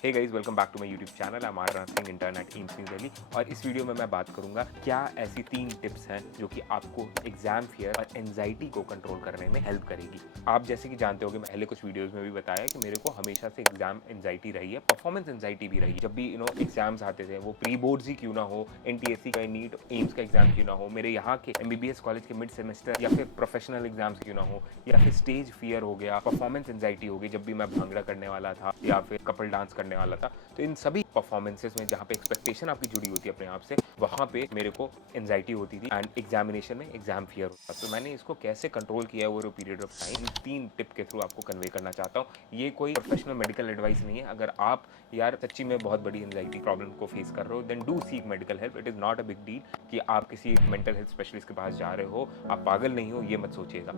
Hey guys, welcome back to my YouTube channel. I am R Singh, intern at AIIMS New Delhi. और इस video में मैं बात करूंगा क्या ऐसी 3 टिप्स हैं जो कि आपको एग्जाम फियर और एंजाइटी को कंट्रोल करने में हेल्प करेगी। आप जैसे कि जानते होंगे, पहले कुछ वीडियोस में भी बताया कि मेरे को हमेशा से एग्जाम एंजाइटी रही है, परफॉर्मेंस एंजाइटी भी रही है। जब भी एग्जाम्स आते थे, वो प्री बोर्ड्स ही क्यों ना हो, एनटीएससी का, नीट, एम्स का एग्जाम क्यों ना हो, मेरे यहाँ के एमबीबीएस कॉलेज के मिड सेमेस्टर या फिर प्रोफेशनल एग्जाम्स क्यों ना हो, या फिर स्टेज फियर हो गया, परफॉर्मेंस एंजाइटी हो गई जब भी मैं भांगड़ा करने वाला था या फिर कपल डांस करने वाला था, तो इन सभी परफॉर्मेंसेस में जहाँ पे एक्सपेक्टेशन आपकी जुड़ी होती है अपने आप से, वहाँ पे मेरे को एंजाइटी होती थी एंड एग्जामिनेशन में एग्जाम फियर होता। तो मैंने इसको कैसे कंट्रोल किया है over a period of time, 3 tip के थ्रू आपको कन्वे करना चाहता हूँ। ये कोई प्रोफेशनल मेडिकल एडवाइस नहीं है। अगर आप यार सच्ची में बहुत बड़ी एंजाइटी प्रॉब्लम को फेस कर रहे हो, then do seek medical help. It is not a big deal कि आप किसी मेंटल हेल्थ स्पेशलिस्ट के पास जा रहे हो, आप पागल नहीं हो, ये मत सोचिएगा।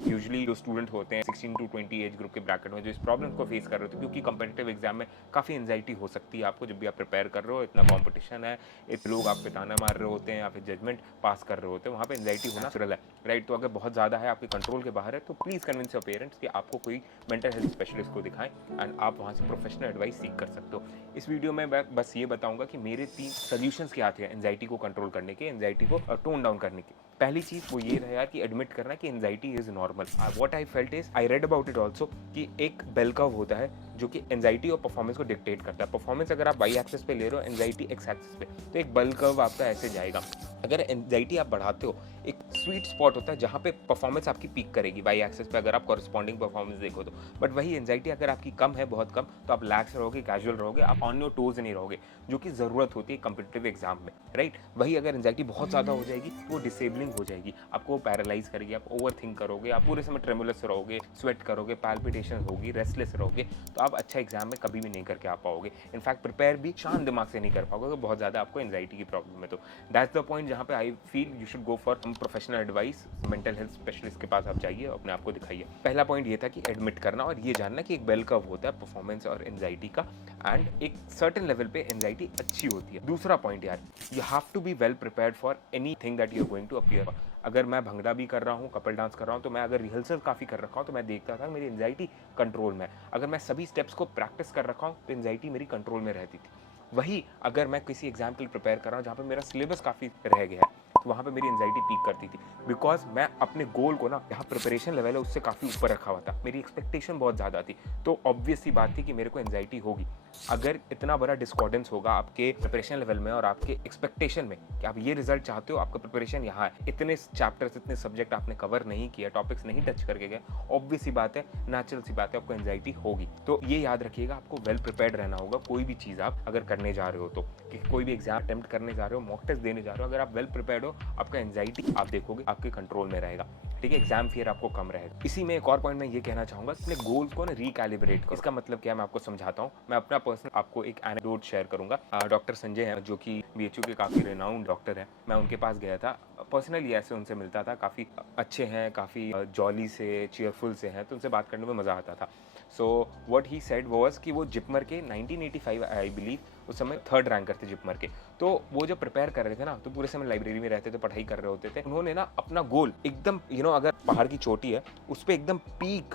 यूजुअली जो स्टूडेंट होते हैं 16 to 20 एज ग्रुप के ब्रैकेट में, जो इस प्रॉब्लम को फेस कर रहे होते हैं, क्योंकि कंपेटिटिव एग्जाम में काफ़ी एंजाइटी हो सकती है आपको जब भी आप प्रिपेयर कर रहे हो, इतना कंपटीशन है, इतने लोग आप पे ताना मार रहे होते हैं या फिर जजमेंट पास कर रहे होते हैं, वहाँ पे एंजाइटी होना नेचुरल है, राइट। तो अगर बहुत ज़्यादा है, आपके कंट्रोल के बाहर है, तो प्लीज़ कन्विंस योर पेरेंट्स कि आपको कोई मेंटल हेल्थ स्पेशलिस्ट को दिखाएं एंड आप वहाँ से प्रोफेशनल एडवाइस सीख कर सकते हो। इस वीडियो में मैं बस ये बताऊंगा कि मेरे 3 सोल्यूशंस क्या थे एंजाइटी को कंट्रोल करने के, एंजाइटी को टोन डाउन करने के। पहली चीज वो ये था यार कि एडमिट करना कि anxiety is normal. What I felt is, I read about it also, कि एक बेल कर्व होता है जो कि एंजाइटी और परफॉर्मेंस को डिक्टेट करता है। परफॉर्मेंस अगर आप वाई एक्सिस पे ले रहे हो, एंजाइटी एक्स एक्सिस पे, तो एक बेल कर्व आपका ऐसे जाएगा। अगर एंजाइटी आप बढ़ाते हो, एक स्वीट स्पॉट होता है जहाँ पे परफॉर्मेंस आपकी पीक करेगी वाई एक्सिस पे, अगर आप कॉरस्पॉन्डिंग परफॉर्मेंस देखो तो। बट वही एंजाइटी अगर आपकी कम है, बहुत कम, तो आप लैक्स रहोगे, कैजुअल रहोगे, आप ऑन योर टोज नहीं रहोगे, जो कि ज़रूरत होती है कॉम्पिटिटिव एग्जाम में, राइट। वही अगर एंजाइटी बहुत ज़्यादा हो जाएगी, वो डिसेबलिंग हो जाएगी, आपको पैरालाइज करेगी, आप ओवर थिंक करोगे, आप पूरे समय ट्रेमुलस रहोगे, स्वेट करोगे, पैल्पिटेशन होगी, रेस्टलेस रहोगे, तो आप अच्छा एग्जाम में कभी भी नहीं करके आ पाओगे। इनफैक्ट प्रिपेयर भी शांत दिमाग से नहीं कर पाओगे, बहुत ज़्यादा आपको एंजाइटी की प्रॉब्लम है। तो दैट्स द पॉइंट जहाँ पे I feel you should go for professional advice. Mental health specialist के पास आप जाइए, अपने आप को दिखाइए। पहला पॉइंट ये था कि एडमिट करना और ये जानना कि एक बेल कर्व होता है परफॉर्मेंस और एंजाइटी का, एंड एक सर्टेन लेवल पे एंजाइटी अच्छी होती है। दूसरा पॉइंट यार, you have to be well prepared for anything that you are going to appear. अगर मैं भंगड़ा भी कर रहा हूँ, कपल डांस कर रहा हूँ, तो मैं अगर रिहर्सल काफ़ी कर रखा हूँ तो मैं देखता था मेरी एंजाइटी कंट्रोल में। अगर मैं सभी स्टेप्स को प्रैक्टिस कर रखा हूँ तो एंजाइटी मेरी कंट्रोल में रहती थी। वही अगर मैं किसी एग्जाम के लिए प्रिपेयर कर रहा हूँ जहाँ पे मेरा सिलेबस काफ़ी रह गया है, तो वहाँ पे मेरी एंजाइटी पीक करती थी, बिकॉज मैं अपने गोल को ना, यहाँ प्रिपरेशन लेवल है उससे काफ़ी ऊपर रखा हुआ था, मेरी एक्सपेक्टेशन बहुत ज़्यादा थी। तो ऑब्वियस सी बात थी कि मेरे को एंजाइटी होगी। अगर इतना बड़ा डिस्कॉर्डेंस होगा आपके प्रिपरेशन लेवल में और आपके एक्सपेक्टेशन में कि आप ये रिजल्ट चाहते हो, आपका प्रिपरेशन यहाँ है, इतने चैप्टर्स, इतने सब्जेक्ट आपने कवर नहीं किया, टॉपिक्स नहीं टच करके गए, ऑब्वियस सी बात है, नेचुरल सी बात है, आपको एंजाइटी होगी। तो ये याद रखिएगा, आपको वेल प्रिपेयर्ड रहना होगा। कोई भी चीज़ आप अगर करने जा रहे हो, तो कि कोई भी एग्जाम अटेम्प्ट करने जा रहे हो, मॉक टेस्ट देने जा रहे हो, अगर आप वेल प्रिपेयर्ड हो, आपका एंजाइटी आप देखोगे आपके कंट्रोल में रहेगा, ठीक है। एग्जाम फियर आपको कम रहेगा। इसी में एक और पॉइंट मैं ये कहना चाहूंगा, अपने गोल्स को ना रिकैलिब्रेट करो। इसका मतलब क्या, मैं आपको समझाता हूँ। मैं अपना पर्सनल आपको एक एनेक्डोट शेयर करूंगा। डॉक्टर संजय हैं, जो कि बीएचयू के काफ़ी रिनाउंड डॉक्टर हैं। मैं उनके पास गया था पर्सनली, ऐसे उनसे मिलता था, काफ़ी अच्छे हैं, काफ़ी जॉली से, चीयरफुल से हैं, तो उनसे बात करने में मज़ा आता था। So what he said was कि वो जिपमर के 1985 आई बिलीव, उस समय 3rd रैंकर थे जिपमर के। तो वो जब प्रिपेयर कर रहे थे ना, तो पूरे समय लाइब्रेरी में रहते थे, पढ़ाई कर रहे होते थे। उन्होंने ना अपना गोल एकदम अगर पहाड़ की चोटी है, उस पर एकदम पीक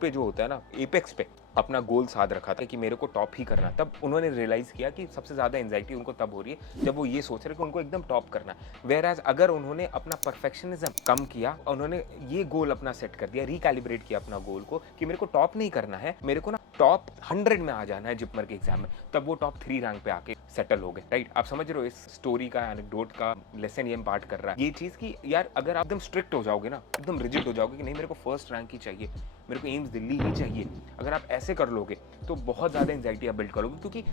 पे जो होता है ना, एपेक्स पे अपना गोल साध रखा था कि मेरे को टॉप ही करना। तब उन्होंने रियलाइज किया कि सबसे ज़्यादा एंजाइटी उनको तब हो रही है जब वो ये सोच रहे कि उनको एकदम टॉप करना है। वेयर एज अगर उन्होंने अपना परफेक्शनिज्म कम किया, उन्होंने ये गोल अपना सेट कर दिया, रिकैलिब्रेट किया अपना गोल को कि मेरे को टॉप नहीं करना है, मेरे को ना टॉप 100 में आ जाना है जिपमर के एग्जाम में, तब वो टॉप 3 रैंक पे आके सेटल हो गए, राइट। आप समझ रहे हो इस स्टोरी का, एनेक्डोट का लेसन ये पार्ट कर रहा है ये चीज़ कि यार अगर आप एकदम स्ट्रिक्ट हो जाओगे ना, एकदम रिजिड हो जाओगे कि नहीं मेरे को फर्स्ट रैंक ही चाहिए, मेरे को एम्स दिल्ली ही चाहिए, अगर आप ऐसे कर लोगे तो बहुत ज़्यादा एंजाइटी आप बिल्ड करोगे, क्योंकि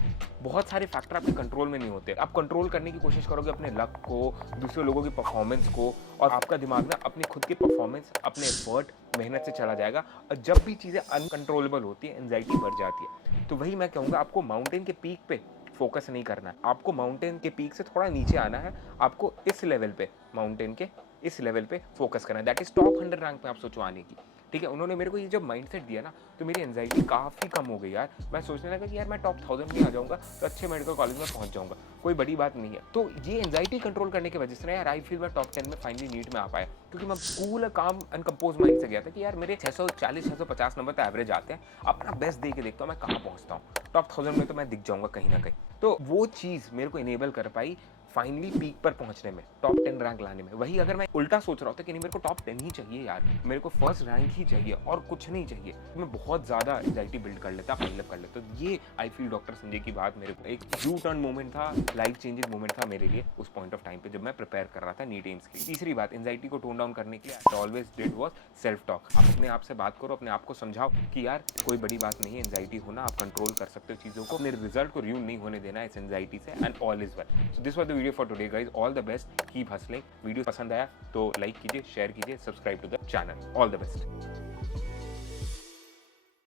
बहुत सारे फैक्टर आपके कंट्रोल में नहीं होते। आप कंट्रोल करने की कोशिश करोगे अपने लक को, दूसरे लोगों की परफॉर्मेंस को, और आपका दिमाग ना अपनी खुद की परफॉर्मेंस, अपने एफर्ट, मेहनत से चला जाएगा, और जब भी चीज़ें अनकंट्रोलेबल होती है, एंजाइटी बढ़ जाती है। तो वही मैं कहूँगा, आपको माउंटेन के पीक पे फोकस नहीं करना है, आपको माउंटेन के पीक से थोड़ा नीचे आना है, आपको इस लेवल पे, माउंटेन के इस लेवल पे फोकस करना है, दैट इज टॉप 100 रैंक पे आप सोचो आने की। ठीक है, उन्होंने मेरे को ये जब माइंडसेट दिया ना, तो मेरी एंजाइटी काफ़ी कम हो गई यार। मैं सोचने लगा कि यार मैं टॉप 1000 में आ जाऊँगा तो अच्छे मेडिकल कॉलेज में पहुँच जाऊँगा, कोई बड़ी बात नहीं है। तो ये एंजाइटी कंट्रोल करने की वजह से ना यार आई फील मैं टॉप 10 में फाइनली नीट में आ पाया, क्योंकि मैं कूल काम एंड कंपोज माइंड से गया था कि यार मेरे 640 650 नंबर तो एवरेज आते हैं, अपना बेस्ट दे के देखता हूँ मैं कहाँ पहुँचता हूँ, टॉप 1000 में तो मैं दिख जाऊँगा कहीं ना कहीं। तो वो चीज़ मेरे को इनेबल कर पाई फाइनली पीक पर पहुंचने में, टॉप 10 रैंक लाने में। वही अगर मैं उल्टा सोच रहा होता कि नहीं मेरे को टॉप 10 ही चाहिए यार, मेरे को फर्स्ट रैंक ही चाहिए और कुछ नहीं चाहिए, तो मैं बहुत ज़्यादा एंजाइटी बिल्ड कर लेता, पाइलअप कर लेता। तो ये आई फील डॉक्टर संजय की बात मेरे को एक यू टर्न मोमेंट था, लाइफ चेंजिंग मोमेंट था मेरे लिए उस पॉइंट ऑफ टाइम पे जब मैं प्रिपेयर कर रहा था नीट एम्स के लिए। तीसरी बात, एंजाइटी को टोन डाउन करने के लिए I always did was self talk. आप अपने आप से बात करो, अपने आप को समझाओ कि यार कोई बड़ी बात नहीं है, एंजाइटी होना, आप कंट्रोल कर सकते हो चीज़ों को, मेरे रिजल्ट को रूइन नहीं होने देना है इस एंजाइटी से, and all is well. So this was the video for today guys, all the best, keep hustling. Video पसंद आया तो लाइक कीजिए, शेयर कीजिए, subscribe to the channel. All the best.